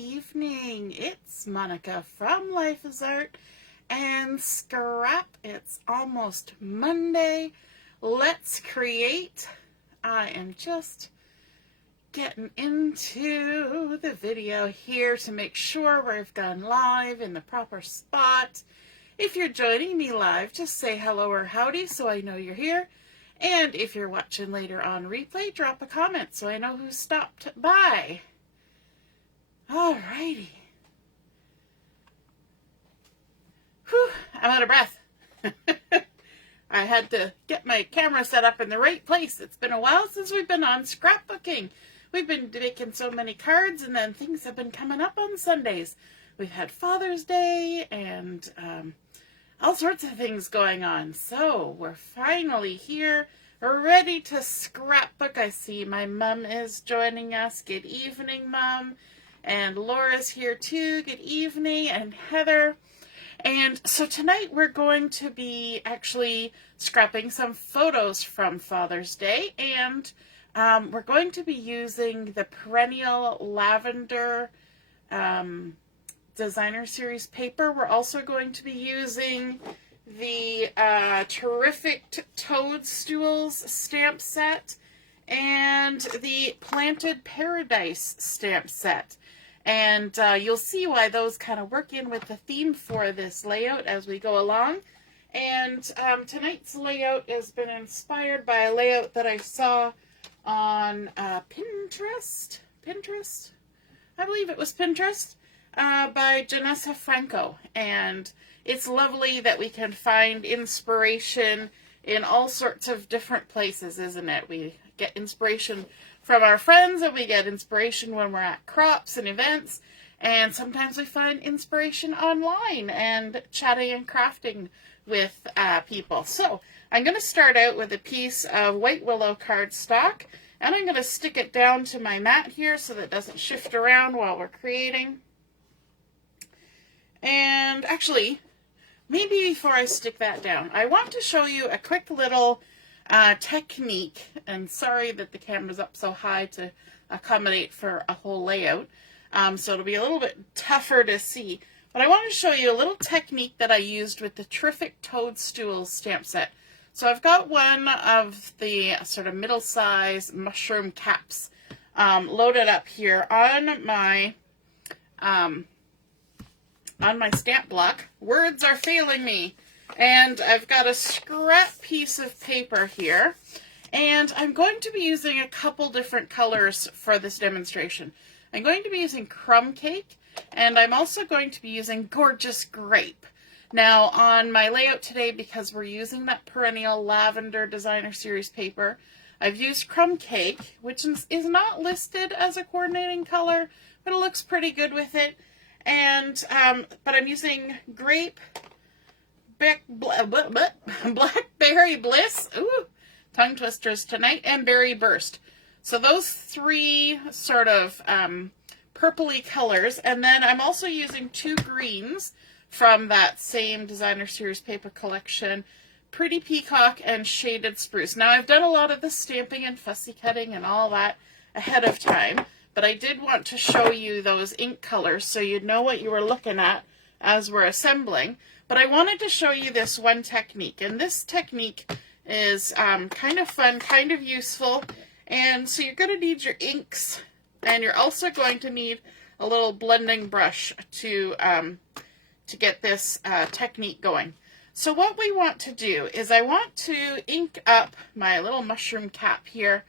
evening. It's Monica from Life is Art and Scrap. It's almost Monday. Let's create. I am just getting into the video here to make sure we've gone live in the proper spot. If you're joining me live, just say hello or howdy so I know you're here. And if you're watching later on replay, drop a comment so I know who stopped by. Alrighty. Whew, I'm out of breath. I had to get my camera set up in the right place. It's been a while since we've been on scrapbooking. We've been making so many cards, and then things have been coming up on Sundays. We've had Father's Day and all sorts of things going on. So we're finally here. We're ready to scrapbook. I see my mom is joining us. Good evening, Mom. And Laura's here too. Good evening. And Heather. And so tonight we're going to be actually scrapping some photos from Father's Day. And we're going to be using the Perennial Lavender Designer Series paper. We're also going to be using the terrific Toadstools stamp set and the Planted Paradise stamp set. And you'll see why those kind of work in with the theme for this layout as we go along. And tonight's layout has been inspired by a layout that I saw on Pinterest? I believe it was Pinterest. By Janessa Franco, and it's lovely that we can find inspiration in all sorts of different places, isn't it? We get inspiration from our friends, and we get inspiration when we're at crops and events, and sometimes we find inspiration online and chatting and crafting with people. So I'm going to start out with a piece of white willow cardstock, and I'm going to stick it down to my mat here so that it doesn't shift around while we're creating. And actually, maybe before I stick that down, I want to show you a quick little technique. And sorry that the camera's up so high to accommodate for a whole layout. So it'll be a little bit tougher to see. But I want to show you a little technique that I used with the terrific Toadstools stamp set. So I've got one of the sort of middle-size mushroom caps loaded up here on my stamp block. Words are failing me. And I've got a scrap piece of paper here. And I'm going to be using a couple different colors for this demonstration. I'm going to be using Crumb Cake, and I'm also going to be using Gorgeous Grape. Now, on my layout today, because we're using that Perennial Lavender Designer Series paper, I've used Crumb Cake, which is not listed as a coordinating color, but it looks pretty good with it. And but I'm using Grape, Blackberry Bliss, ooh, tongue twisters tonight, and Berry Burst. So those three sort of purpley colors. And then I'm also using two greens from that same Designer Series paper collection, Pretty Peacock and Shaded Spruce. Now I've done a lot of the stamping and fussy cutting and all that ahead of time. But I did want to show you those ink colors so you'd know what you were looking at as we're assembling. But I wanted to show you this one technique. And this technique is kind of fun, kind of useful. And so you're going to need your inks. And you're also going to need a little blending brush to get this technique going. So what we want to do is I want to ink up my little mushroom cap here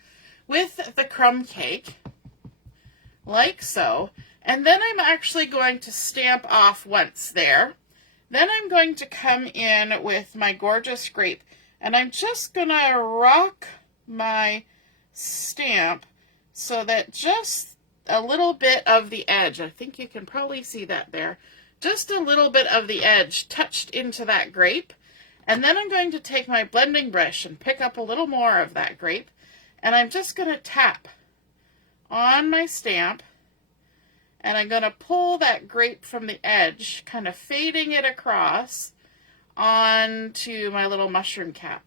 with the Crumb Cake, like so, and then I'm actually going to stamp off once there. Then I'm going to come in with my Gorgeous Grape, and I'm just going to rock my stamp so that just a little bit of the edge, I think you can probably see that there, just a little bit of the edge touched into that grape. And then I'm going to take my blending brush and pick up a little more of that grape, and I'm just going to tap on my stamp, and I'm going to pull that grape from the edge, kind of fading it across onto my little mushroom cap.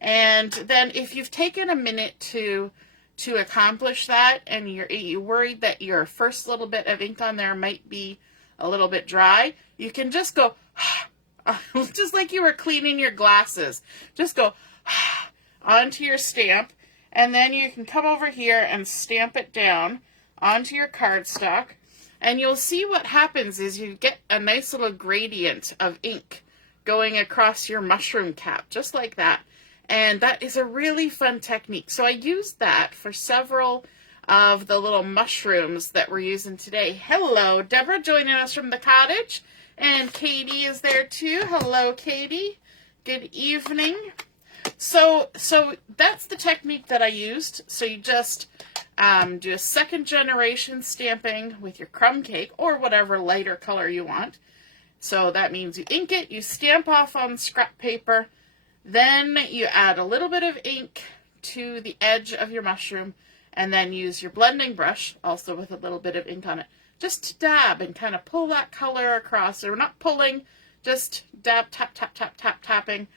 And then if you've taken a minute to to accomplish that, and you're worried that your first little bit of ink on there might be a little bit dry, you can just go, just like you were cleaning your glasses. Just go onto your stamp, and then you can come over here and stamp it down onto your cardstock, and you'll see what happens is you get a nice little gradient of ink going across your mushroom cap, just like that. And that is a really fun technique. So I used that for several of the little mushrooms that we're using today. Hello, Deborah, joining us from the cottage. And Katie is there too. Hello, Katie. Good evening. So that's the technique that I used. So you just do a second generation stamping with your crumb cake or whatever lighter color you want. So that means you ink it, you stamp off on scrap paper, then you add a little bit of ink to the edge of your mushroom, and then use your blending brush, also with a little bit of ink on it, just to dab and kind of pull that color across. Or not pulling, just dab, tap, tap, tap, tap, tapping,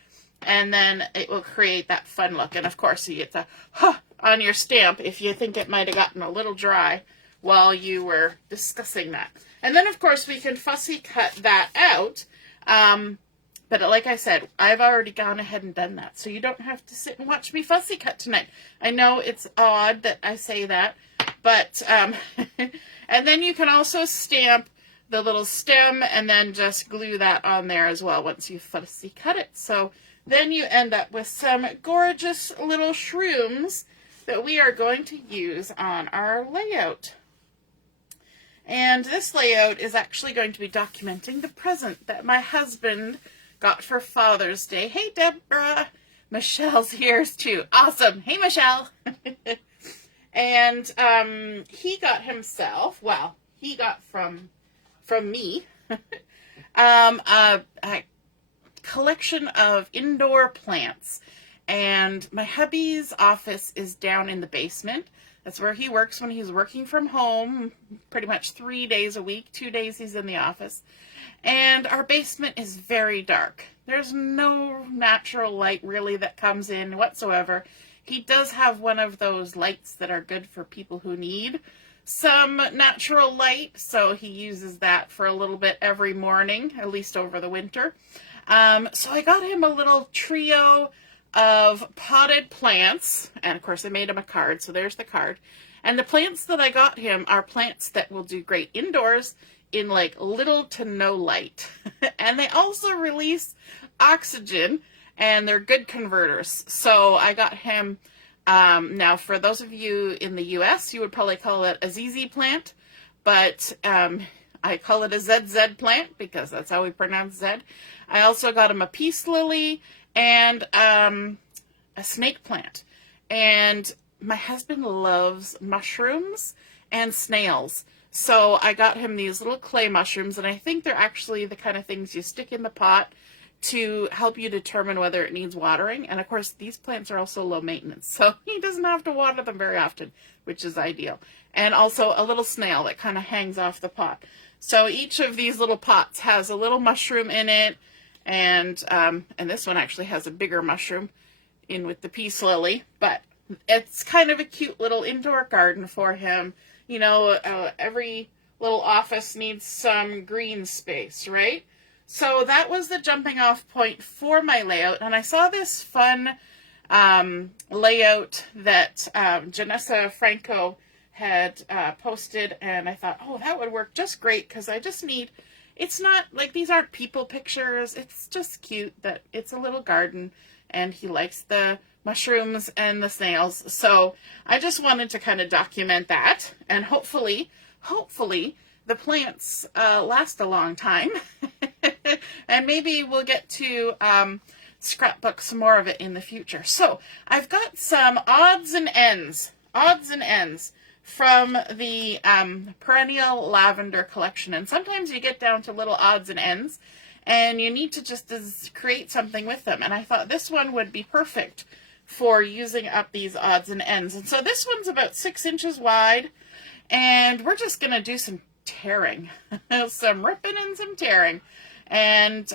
and then it will create that fun look. And of course, you get the on your stamp if you think it might have gotten a little dry while you were discussing that. And then, of course, we can fussy cut that out. But like I said, I've already gone ahead and done that, so you don't have to sit and watch me fussy cut tonight. I know it's odd that I say that, but, and then you can also stamp the little stem and then just glue that on there as well once you fussy cut it. So then you end up with some gorgeous little shrooms that we are going to use on our layout. And this layout is actually going to be documenting the present that my husband got for Father's Day. Hey, Deborah. Michelle's here too. Awesome. Hey, Michelle. And he got himself, well, he got from me a collection of indoor plants. And my hubby's office is down in the basement. That's where he works when he's working from home, pretty much 3 days a week. 2 days he's in the office. And our basement is very dark. There's no natural light really that comes in whatsoever. He does have one of those lights that are good for people who need some natural light, so he uses that for a little bit every morning, at least over the winter. So I got him a little trio of potted plants, and of course I made him a card, so there's the card. And the plants that I got him are plants that will do great indoors in like little to no light. And they also release oxygen, and they're good converters. So I got him, now for those of you in the US, you would probably call it a ZZ plant, but I call it a ZZ plant because that's how we pronounce Z. I also got him a peace lily and a snake plant. And my husband loves mushrooms and snails. So I got him these little clay mushrooms, and I think they're actually the kind of things you stick in the pot to help you determine whether it needs watering. And of course, these plants are also low maintenance, so he doesn't have to water them very often, which is ideal. And also a little snail that kind of hangs off the pot. So each of these little pots has a little mushroom in it, and this one actually has a bigger mushroom in with the peace lily, but it's kind of a cute little indoor garden for him. You know, every little office needs some green space, right? So that was the jumping off point for my layout. And I saw this fun layout that Janessa Franco had posted. And I thought, oh, that would work just great because I just need, it's not like these aren't people pictures. It's just cute that it's a little garden and he likes the mushrooms and the snails. So I just wanted to kind of document that, and hopefully the plants last a long time. And maybe we'll get to scrapbook some more of it in the future. So I've got some odds and ends from the Perennial Lavender collection. And sometimes you get down to little odds and ends, and you need to just create something with them. And I thought this one would be perfect for using up these odds and ends. And so this one's about 6 inches wide, and we're just going to do some tearing, some ripping and some tearing. And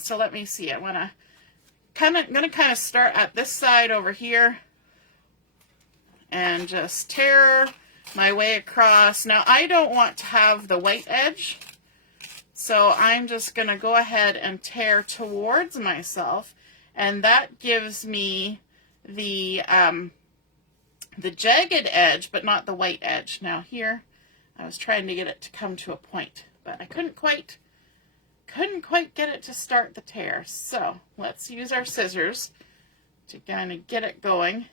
so let me see. I'm going to kind of start at this side over here, and just tear my way across. Now I don't want to have the white edge, so I'm just going to go ahead and tear towards myself, and that gives me the jagged edge, but not the white edge. Now here, I was trying to get it to come to a point, but I couldn't quite get it to start the tear. So let's use our scissors to kind of get it going,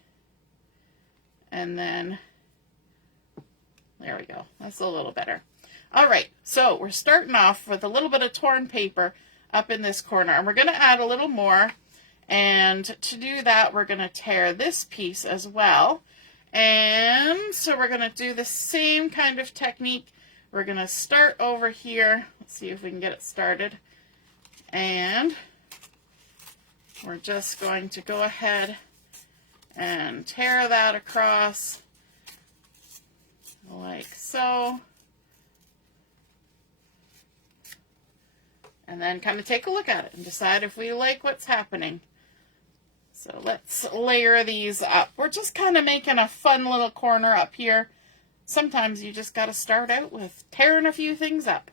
and then there we go. That's a little better. All right, so we're starting off with a little bit of torn paper up in this corner, and we're going to add a little more. And to do that, we're going to tear this piece as well. And so we're going to do the same kind of technique. We're going to start over here. Let's see if we can get it started. And we're just going to go ahead and tear that across like so. And then kind of take a look at it and decide if we like what's happening. So let's layer these up. We're just kind of making a fun little corner up here. Sometimes you just got to start out with tearing a few things up.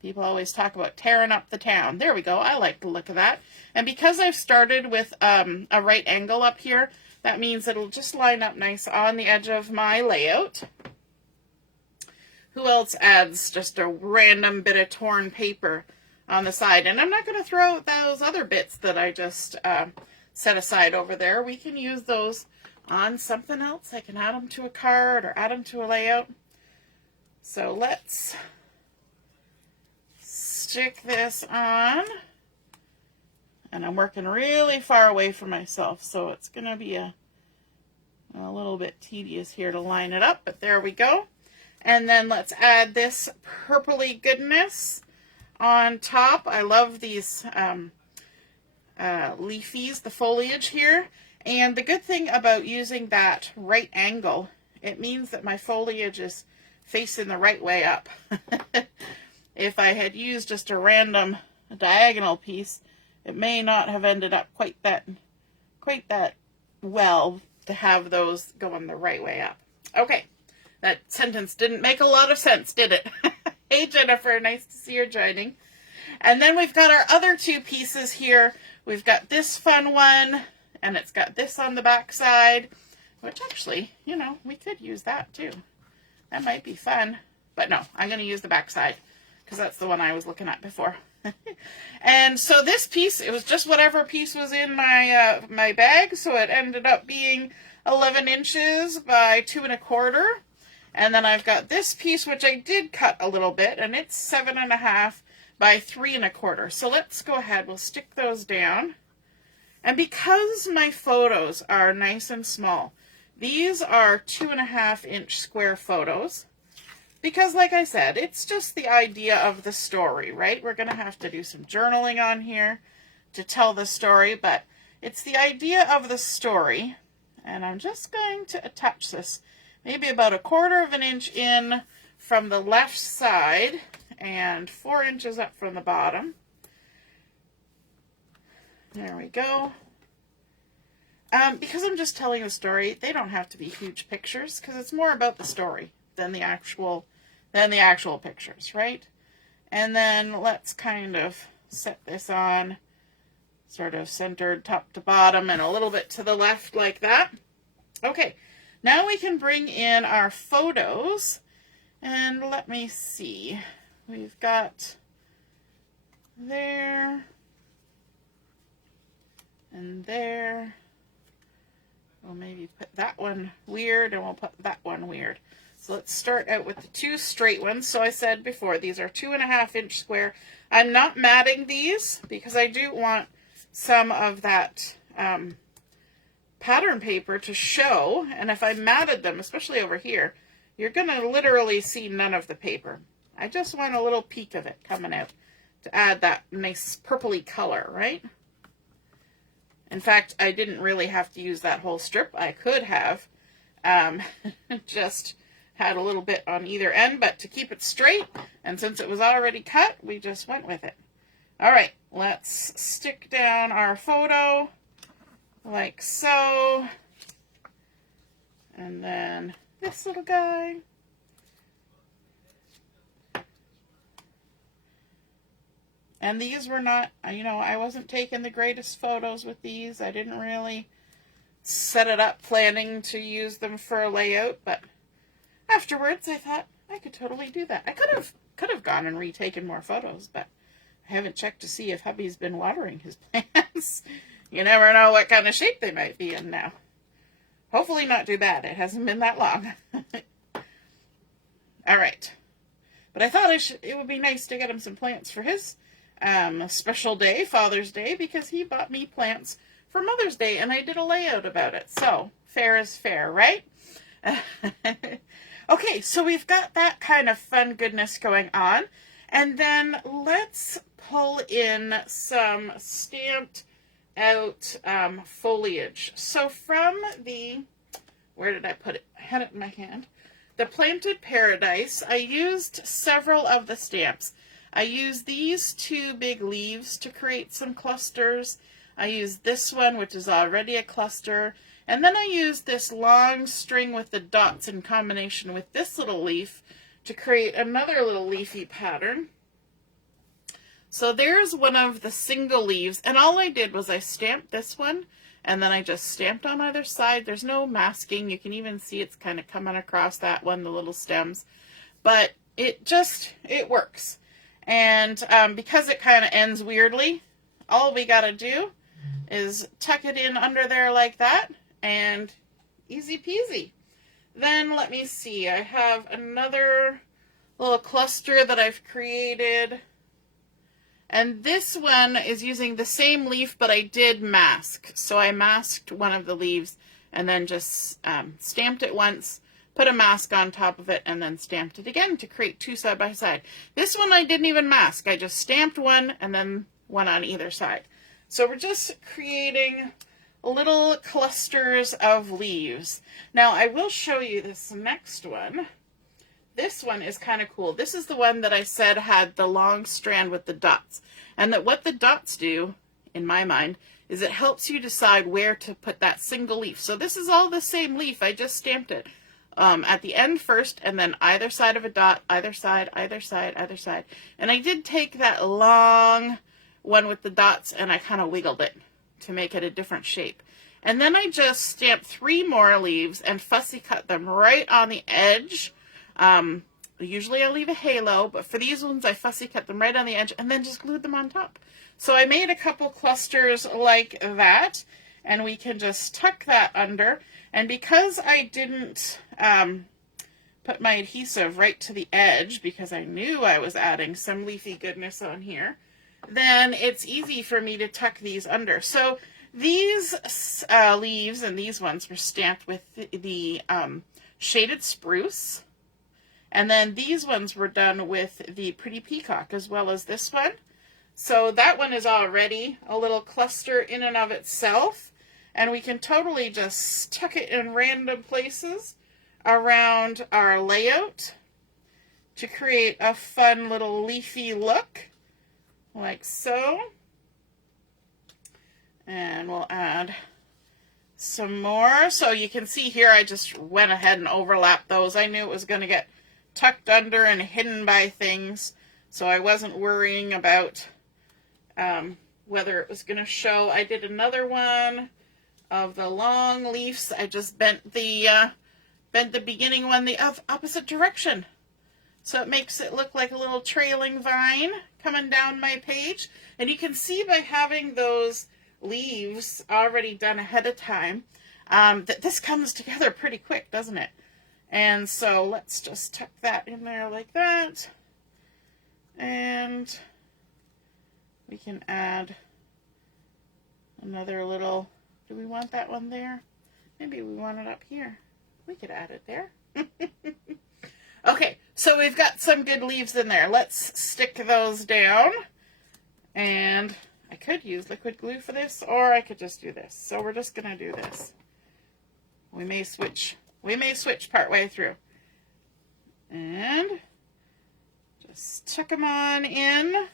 People always talk about tearing up the town. There we go. I like the look of that. And because I've started with a right angle up here, that means it'll just line up nice on the edge of my layout. Who else adds just a random bit of torn paper on the side? And I'm not going to throw out those other bits that I just set aside over there. We can use those on something else. I can add them to a card or add them to a layout. So let's stick this on. And I'm working really far away from myself, so it's going to be a little bit tedious here to line it up, but there we go. And then let's add this purpley goodness on top. I love these leafies, the foliage here. And the good thing about using that right angle, it means that my foliage is facing the right way up. If I had used just a random diagonal piece, it may not have ended up quite that well to have those going the right way up. Okay. That sentence didn't make a lot of sense, did it? Hey, Jennifer, nice to see you joining. And then we've got our other two pieces here. We've got this fun one, and it's got this on the back side, which actually, you know, we could use that too. That might be fun. But no, I'm going to use the back side because that's the one I was looking at before. And so this piece, it was just whatever piece was in my my bag, so it ended up being 11 inches by 2 1/4. And then I've got this piece, which I did cut a little bit, and it's 7 1/2 by 3 1/4. So let's go ahead, we'll stick those down. And because my photos are nice and small, these are 2 1/2 inch square photos. Because like I said, it's just the idea of the story, right? We're going to have to do some journaling on here to tell the story, but it's the idea of the story. And I'm just going to attach this maybe about 1/4 inch in from the left side and 4 inches up from the bottom. There we go. Because I'm just telling a story, they don't have to be huge pictures because it's more about the story than the actual pictures, right? And then let's kind of set this on sort of centered top to bottom and a little bit to the left like that. Okay. Now we can bring in our photos, and let me see. We've got there and there. We'll maybe put that one weird, and we'll put that one weird. So let's start out with the two straight ones. So I said before, these are 2 1/2 inch square. I'm not matting these because I do want some of that pattern paper to show, and if I matted them, especially over here, you're going to literally see none of the paper. I just want a little peek of it coming out to add that nice purpley color, right? In fact, I didn't really have to use that whole strip. I could have just had a little bit on either end, but to keep it straight, and since it was already cut, we just went with it. All right, let's stick down our photo like so. And then this little guy. And these were not, you know, I wasn't taking the greatest photos with these. I didn't really set it up planning to use them for a layout, but afterwards I thought I could totally do that. I could have gone and retaken more photos, but I haven't checked to see if hubby's been watering his plants. You never know what kind of shape they might be in now. Hopefully not too bad. It hasn't been that long. All right. But I thought it would be nice to get him some plants for his special day, Father's Day, because he bought me plants for Mother's Day, and I did a layout about it. So, fair is fair, right? Okay, so we've got that kind of fun goodness going on. And then let's pull in some stamped out foliage. So from the, where did I put it? I had it in my hand. The Planted Paradise, I used several of the stamps. I used these two big leaves to create some clusters. I used this one, which is already a cluster. And then I used this long string with the dots in combination with this little leaf to create another little leafy pattern. So there's one of the single leaves, and all I did was I stamped this one, and then I just stamped on either side. There's no masking. You can even see it's kind of coming across that one, the little stems. But it works. And because it kind of ends weirdly, all we got to do is tuck it in under there like that, and easy peasy. Then let me see, I have another little cluster that I've created. And this one is using the same leaf, but I did mask. So I masked one of the leaves and then just stamped it once, put a mask on top of it, and then stamped it again to create two side by side. This one I didn't even mask. I just stamped one and then one on either side. So we're just creating little clusters of leaves. Now I will show you this next one. This one is kind of cool. This is the one that I said had the long strand with the dots. And that what the dots do, in my mind, is it helps you decide where to put that single leaf. So this is all the same leaf. I just stamped it at the end first, and then either side of a dot, either side, either side, either side. And I did take that long one with the dots and I kind of wiggled it to make it a different shape. And then I just stamped 3 more leaves and fussy cut them right on the edge. Usually I leave a halo, but for these ones I fussy cut them right on the edge and then just glued them on top. So I made a couple clusters like that, and we can just tuck that under. And because I didn't put my adhesive right to the edge, because I knew I was adding some leafy goodness on here, then it's easy for me to tuck these under. So these leaves and these ones were stamped with the shaded spruce. And then these ones were done with the pretty peacock, as well as this one. So that one is already a little cluster in and of itself. And we can totally just tuck it in random places around our layout to create a fun little leafy look, like so. And we'll add some more. So you can see here I just went ahead and overlapped those. I knew it was going to get tucked under and hidden by things, so I wasn't worrying about whether it was going to show. I did another one of the long leaves. I just bent the beginning one the opposite direction, so it makes it look like a little trailing vine coming down my page. And you can see by having those leaves already done ahead of time that this comes together pretty quick, doesn't it? And so let's just tuck that in there like that. And we can add another little, do we want that one there? Maybe we want it up here. We could add it there. Okay, so we've got some good leaves in there. Let's stick those down. And I could use liquid glue for this, or I could just do this. So we're just going to do this. We may switch partway through. And just tuck them on in.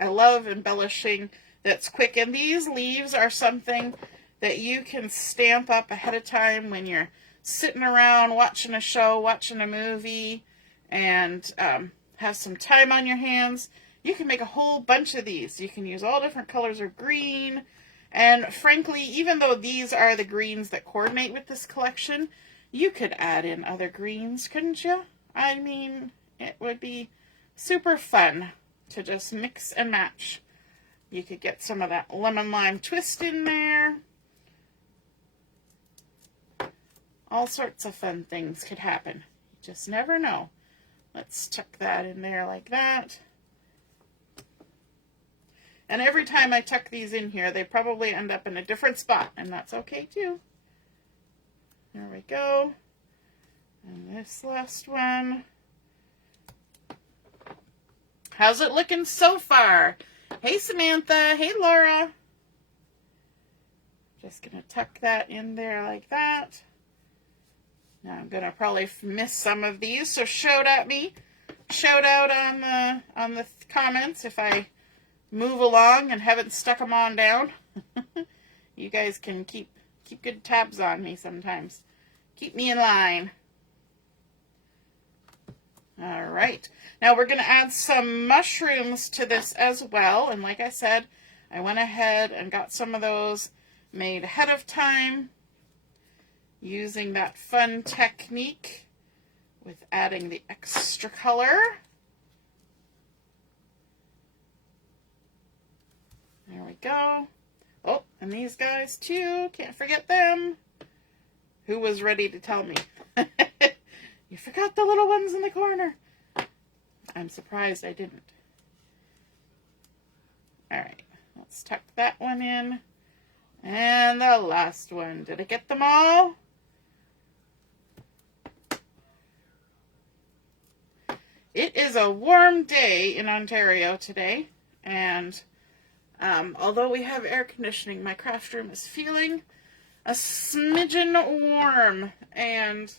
I love embellishing that's quick. And these leaves are something that you can stamp up ahead of time when you're sitting around watching a show, watching a movie, and have some time on your hands. You can make a whole bunch of these. You can use all different colors of green. And frankly, even though these are the greens that coordinate with this collection, you could add in other greens, couldn't you? I mean, it would be super fun to just mix and match. You could get some of that lemon lime twist in there. All sorts of fun things could happen. You just never know. Let's tuck that in there like that. And every time I tuck these in here, they probably end up in a different spot, and that's okay too. There we go. And this last one. How's it looking so far? Hey, Samantha. Hey, Laura. Just going to tuck that in there like that. Now I'm going to probably miss some of these, so shout at me. Shout out on the comments if I move along and haven't stuck them on down. You guys can keep good tabs on me sometimes. Keep me in line. All right. Now we're going to add some mushrooms to this as well. And like I said, I went ahead and got some of those made ahead of time using that fun technique with adding the extra color. There we go. Oh, and these guys too. Can't forget them. Who was ready to tell me? You forgot the little ones in the corner. I'm surprised I didn't. All right, let's tuck that one in. And the last one. Did I get them all? It is a warm day in Ontario today, and although we have air conditioning, my craft room is feeling a smidgen warm, and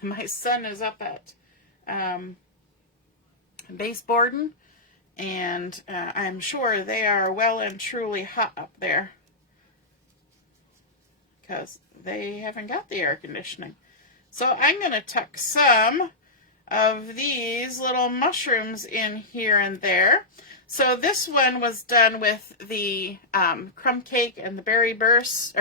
my son is up at baseboarding, and I'm sure they are well and truly hot up there because they haven't got the air conditioning. So I'm going to tuck some of these little mushrooms in here and there. So this one was done with the Crumb Cake and the Berry Burst,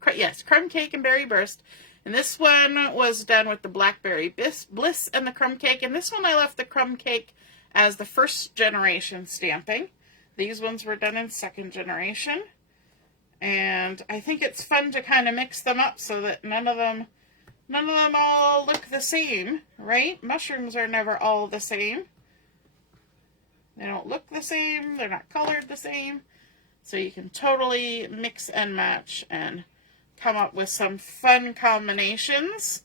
Crumb Cake and Berry Burst. And this one was done with the Blackberry Bliss and the Crumb Cake. And this one I left the Crumb Cake as the first generation stamping. These ones were done in second generation. And I think it's fun to kind of mix them up so that none of them all look the same, right? Mushrooms are never all the same. They don't look the same. They're not colored the same. So you can totally mix and match and come up with some fun combinations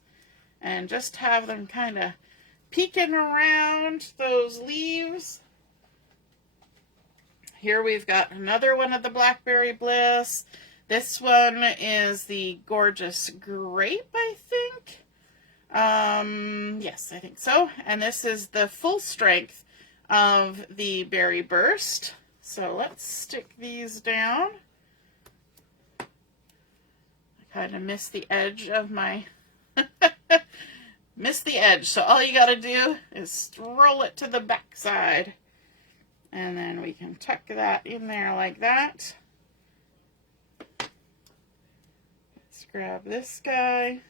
and just have them kind of peeking around those leaves. Here we've got another one of the Blackberry Bliss. This one is the gorgeous Grape, I think. Yes, I think so. And this is the full strength of the Berry Burst. So let's stick these down. I kind of missed the edge of my... missed the edge. So all you got to do is roll it to the back side. And then we can tuck that in there like that. Let's grab this guy.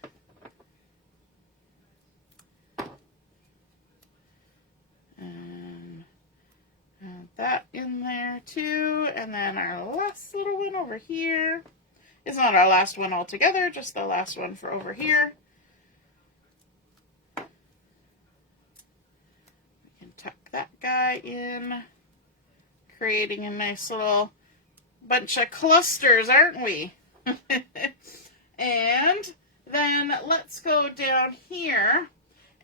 And add that in there too. And then our last little one over here. It's not our last one altogether, just the last one for over here. We can tuck that guy in, creating a nice little bunch of clusters, aren't we? And then let's go down here.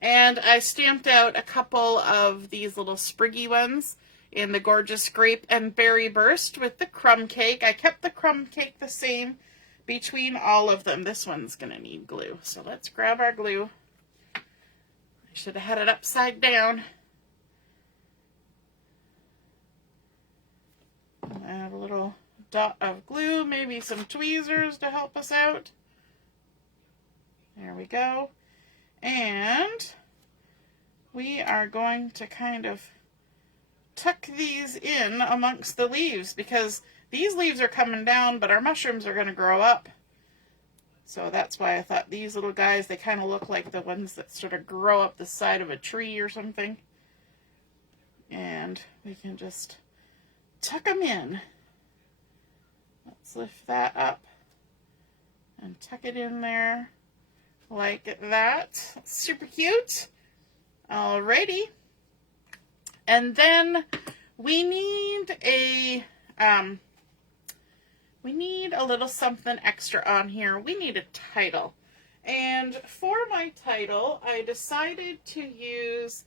And I stamped out a couple of these little spriggy ones in the gorgeous Grape and Berry Burst with the Crumb Cake. I kept the Crumb Cake the same between all of them. This one's going to need glue. So let's grab our glue. I should have had it upside down. Add a little dot of glue, maybe some tweezers to help us out. There we go. And we are going to kind of tuck these in amongst the leaves because these leaves are coming down, but our mushrooms are going to grow up. So that's why I thought these little guys, they kind of look like the ones that sort of grow up the side of a tree or something. And we can just tuck them in. Let's lift that up and tuck it in there like that. Super cute. Alrighty. And then we need a little something extra on here. We need a title. And for my title, I decided to use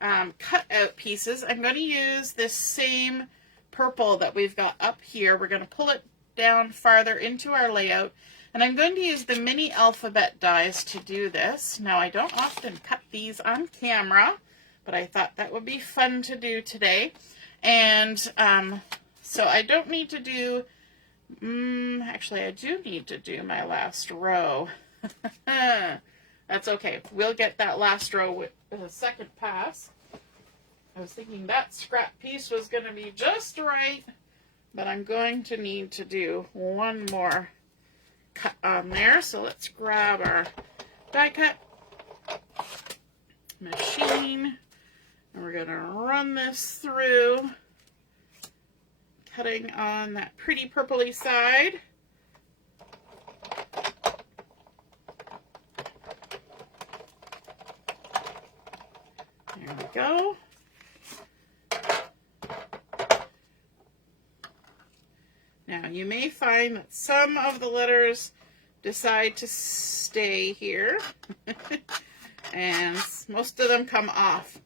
cut out pieces. I'm going to use this same purple that we've got up here. We're going to pull it down farther into our layout. And I'm going to use the mini alphabet dies to do this. Now, I don't often cut these on camera, but I thought that would be fun to do today. And so I don't need to do, actually I do need to do my last row. That's okay. We'll get that last row with the second pass. I was thinking that scrap piece was going to be just right, but I'm going to need to do one more cut on there. So let's grab our die cut machine and we're going to run this through, cutting on that pretty purpley side. There we go. Now you may find that some of the letters decide to stay here and most of them come off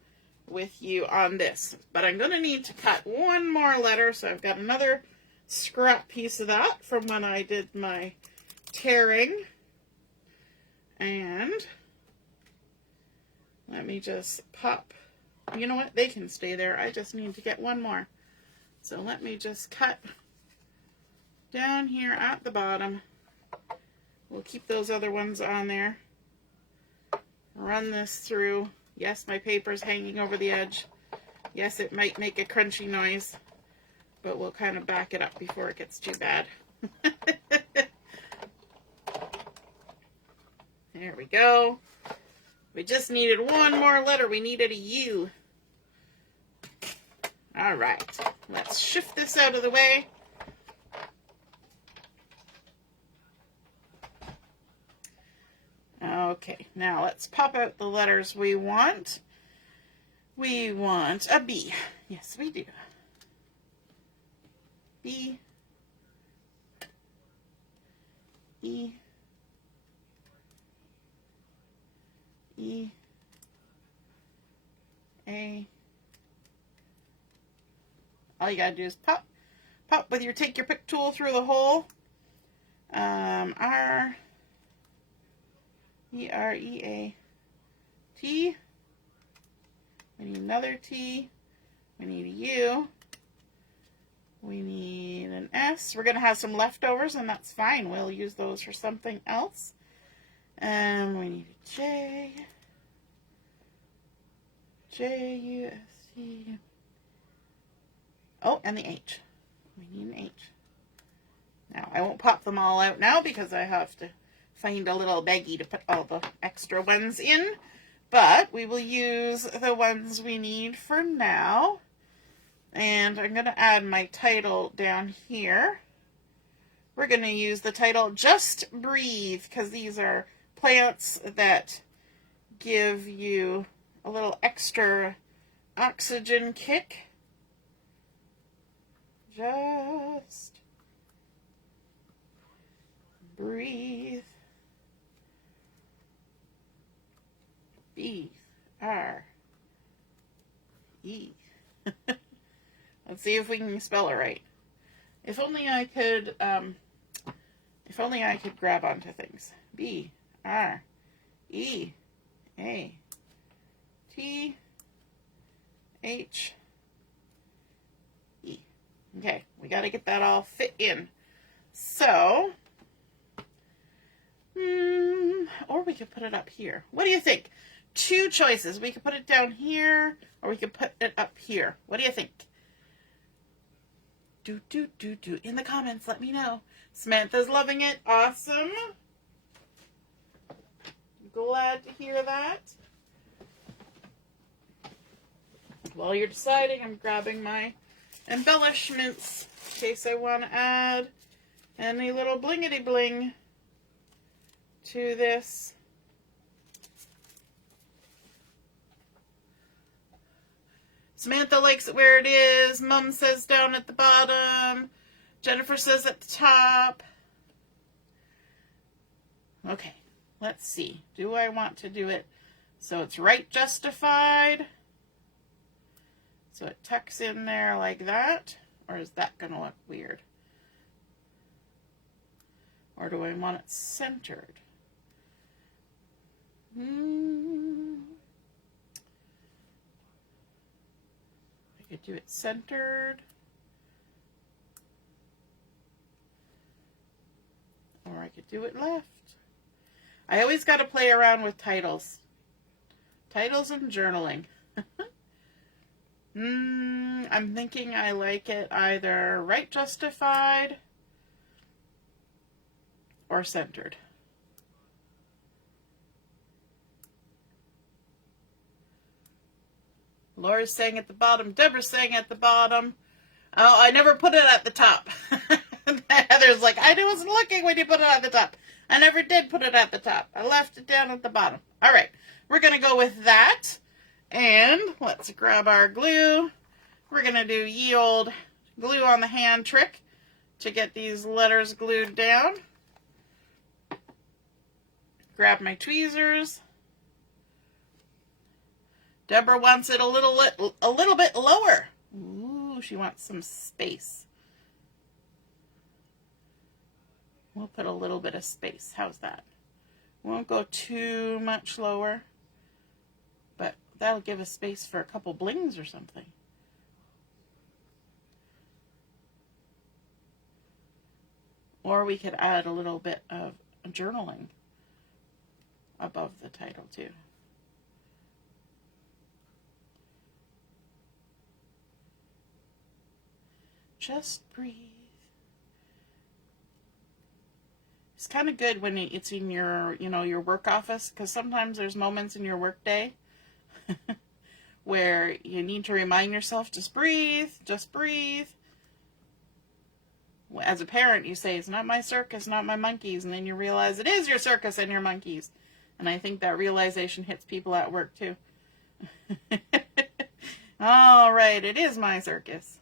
with you on this. But I'm going to need to cut one more letter, so I've got another scrap piece of that from when I did my tearing. And let me just pop, you know what, they can stay there. I just need to get one more. So let me just cut down here at the bottom. We'll keep those other ones on there. Run this through. Yes, my paper's hanging over the edge. Yes, it might make a crunchy noise, but we'll kind of back it up before it gets too bad. There we go. We just needed one more letter. We needed a U. All right, let's shift this out of the way. Okay, now let's pop out the letters we want. We want a B. Yes, we do. B. E. E. A. All you gotta do is pop with your, take your pick tool through the hole. R. E-R-E-A-T. We need another T. We need a U. We need an S. We're going to have some leftovers, and that's fine. We'll use those for something else. And we need a J. J-U-S-T. Oh, and the H. We need an H. Now, I won't pop them all out now because I have to find a little baggie to put all the extra ones in, but we will use the ones we need for now. And I'm going to add my title down here. We're going to use the title Just Breathe because these are plants that give you a little extra oxygen kick. Just breathe. B-R-E. Let's see if we can spell it right. If only I could grab onto things. B-R-E-A-T-H-E. Okay, we got to get that all fit in. So, or we could put it up here. What do you think? Two choices. We could put it down here, or we could put it up here. What do you think? Do in the comments. Let me know. Samantha's loving it. Awesome. Glad to hear that. While you're deciding, I'm grabbing my embellishments in case I want to add any little blingity bling to this. Samantha likes it where it is. Mom says down at the bottom. Jennifer says at the top. Okay, let's see. Do I want to do it so it's right justified? So it tucks in there like that? Or is that going to look weird? Or do I want it centered? I could do it centered. Or I could do it left. I always got to play around with titles. Titles and journaling. I'm thinking I like it either right justified or centered. Laura's saying at the bottom. Deborah's saying at the bottom. Oh, I never put it at the top. Heather's like, I wasn't looking when you put it at the top. I never did put it at the top. I left it down at the bottom. All right, we're going to go with that. And let's grab our glue. We're going to do ye old glue on the hand trick to get these letters glued down. Grab my tweezers. Deborah wants it a little bit lower. Ooh, she wants some space. We'll put a little bit of space. How's that? Won't go too much lower, but that'll give us space for a couple blings or something. Or we could add a little bit of journaling above the title too. Just breathe. It's kind of good when it's in your, your work office, because sometimes there's moments in your work day where you need to remind yourself, just breathe, just breathe. As a parent, you say, it's not my circus, not my monkeys, and then you realize it is your circus and your monkeys. And I think that realization hits people at work too. All right, it is my circus.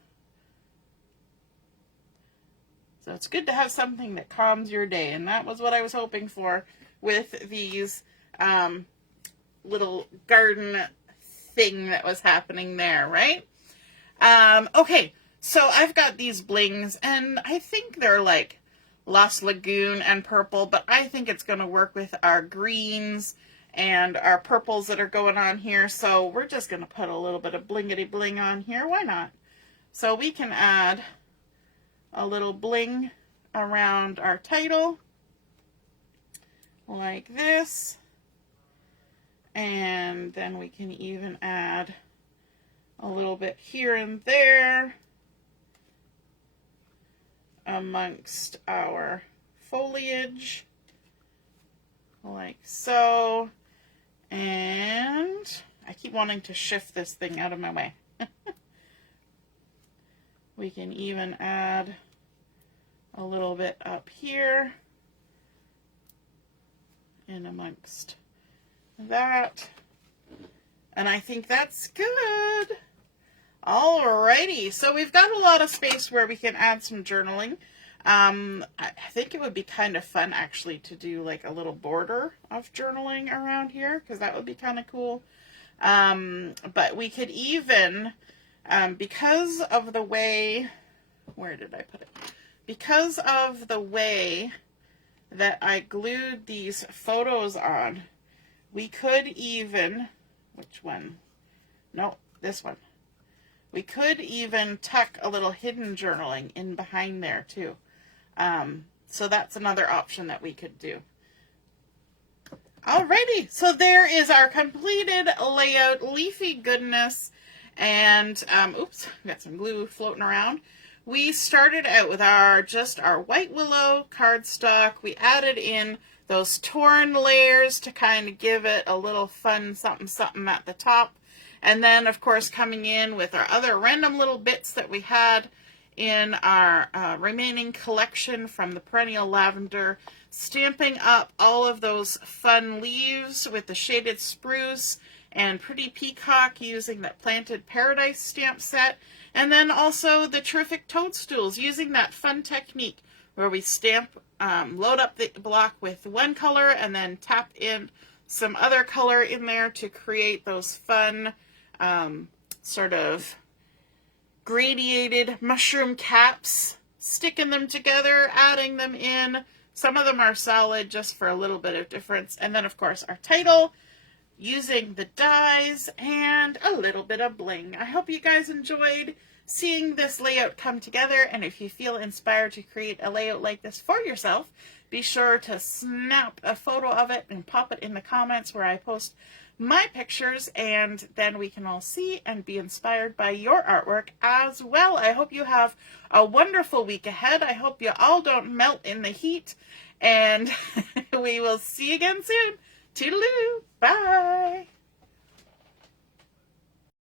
So it's good to have something that calms your day, and that was what I was hoping for with these little garden thing that was happening there, right? Okay, so I've got these blings, and I think they're like Lost Lagoon and purple, but I think it's going to work with our greens and our purples that are going on here, so we're just going to put a little bit of blingity bling on here. Why not? So we can add a little bling around our title like this, and then we can even add a little bit here and there amongst our foliage like so. And I keep wanting to shift this thing out of my way. We can even add a little bit up here and amongst that. And I think that's good. Alrighty, so we've got a lot of space where we can add some journaling. I think it would be kind of fun actually to do like a little border of journaling around here, because that would be kind of cool. But we could even, because of the way, where did I put it? Because of the way that I glued these photos on, we could even, which one? No, this one. We could even tuck a little hidden journaling in behind there too. So that's another option that we could do. Alrighty, so there is our completed layout, leafy goodness, and oops, got some glue floating around. We started out with just our white willow cardstock. We added in those torn layers to kind of give it a little fun something something at the top. And then, of course, coming in with our other random little bits that we had in our remaining collection from the Perennial Lavender, stamping up all of those fun leaves with the shaded spruce and pretty peacock using that Planted Paradise stamp set, and then also the terrific toadstools using that fun technique where we stamp, load up the block with one color and then tap in some other color in there to create those fun sort of gradiated mushroom caps, sticking them together, adding them in. Some of them are solid just for a little bit of difference. And then, of course, our title using the dies and a little bit of bling. I hope you guys enjoyed seeing this layout come together. And if you feel inspired to create a layout like this for yourself, be sure to snap a photo of it and pop it in the comments where I post my pictures, and then we can all see and be inspired by your artwork as well. I hope you have a wonderful week ahead. I hope you all don't melt in the heat, and we will see you again soon. Toodaloo. Bye.